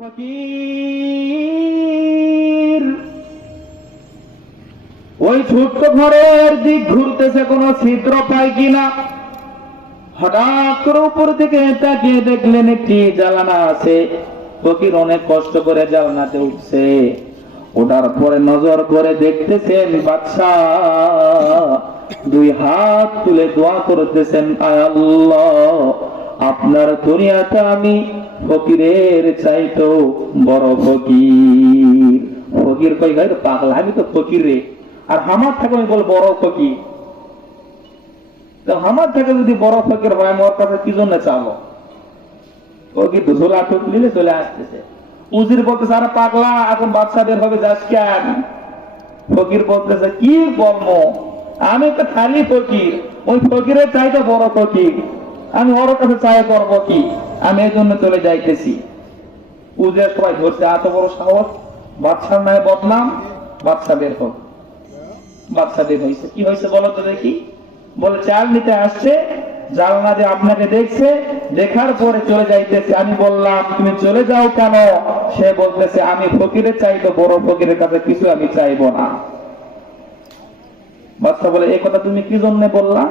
ফকির ওই ছোট্ট ঘরের দিক ঘুরতেছে, কোনো ছিদ্র পায় কিনা। হঠাৎ করে উপর দিকে তাকিয়ে দেখলেন একটি জানালা আছে। ফকির অনেক কষ্ট করে জানালাতে উঠছে। ওঠার পরে নজর করে দেখতেছেন বাদশা দুই হাত তুলে দোয়া করতেছেন, আয় আল্লাহ, আপনার দুনিয়াতে আমি ফকিরের চাইতো বড় ফকির। ফকির কই ভাই পাগলা, আমি তো ফকির রে, আর আমার থাকে আমি বল বড় ফকির। তো আমার থেকে যদি বড় ফকির হয়, আমার কাছে কি জন্য চাবো? ফকির ঝোলা টুক নিলে চলে আসতেছে। উজির বলতেছে, আরে পাগলা, এখন বাদশা বের হবে, যাস কেন? ফকির বলতেছে, কি বলবো, আমি তো খালি ফকির, ওই ফকিরের চাইতে বড় ফকির, আমি ওর কাছে চাই করবো কি? আমি এই জন্য চলে যাইতেছি। উজির সবাই ধরছে, এত বড় সাহস, বাদশার নাই বদনাম, বাদশা বের হোক। বাদশা বের হয়েছে, কি হয়েছে বলো তো দেখি। বলে চাল নিতে আসছে, জানলা দিয়ে আপনাকে দেখছে, দেখার পরে চলে যাইতেছে। আমি বললাম তুমি চলে যাও কেন? সে বলতেছে, আমি ফকিরের চাইতো বড় ফকিরের কাছে কিছু আমি চাইবো না। বাদশা বলে, এই কথা তুমি কি জন্য বললা?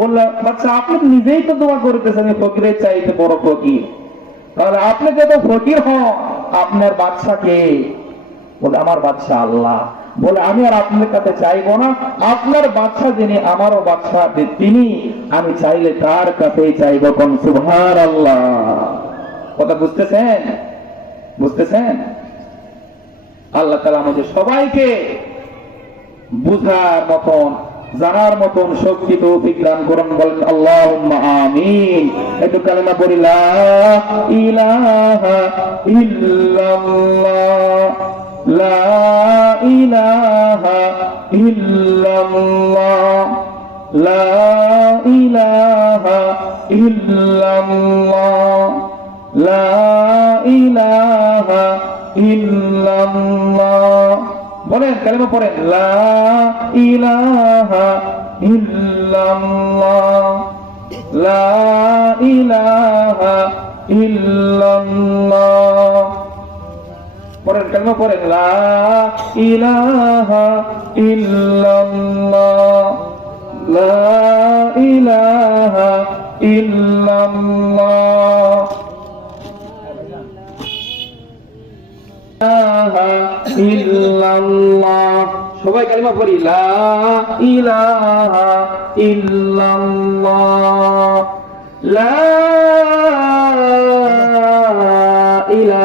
বললাম, বাচ্চা আপনি নিজেই তো দোয়া করতেছেন আমি ফকিরের চাইতে বড় ফকির, তাহলে আপনি যত ফকির হন, আপনার বাদশা কে? বলে, আমার বাদশা আল্লাহ। বলে, আমি আর আপনার কাছে চাইবো না, আপনার বাদশা যিনি আমারও বাদশা তিনি, আমি চাইলে তার কাছেই চাইবো। কোন সুবহানাল্লাহ। কথা বুঝতেছেন? বুঝতেছেন? আল্লাহ তাআলা আমাদের সবাইকে বুঝার মতন, জানার মতন শক্তি তৌফিক দান করুন। বলেন আল্লাহুম্মা আমিন। একটু কালেমা পড়ি, লা ইলাহা ইল্লাল্লাহ, লা ইলাহা ইল্লাল্লাহ, লা ইলাহা ইল্লাল্লাহ, লা ইলাহা ইল্লাল্লাহ। বলেন, কালেমা পড়েন, লা ইলাহা ইল্লাল্লাহ, লা ইলাহা ইল্লাল্লাহ। পড়েন, কালেমা পড়েন, লা ইলাহা ইল্লাল্লাহ, লা ইলাহা ইল্লাল্লাহ, ইল্লাল্লাহ। সবাই কালিমা পড়ি, লা ইলাহা ইল্লাল্লাহ, লা ইলাহা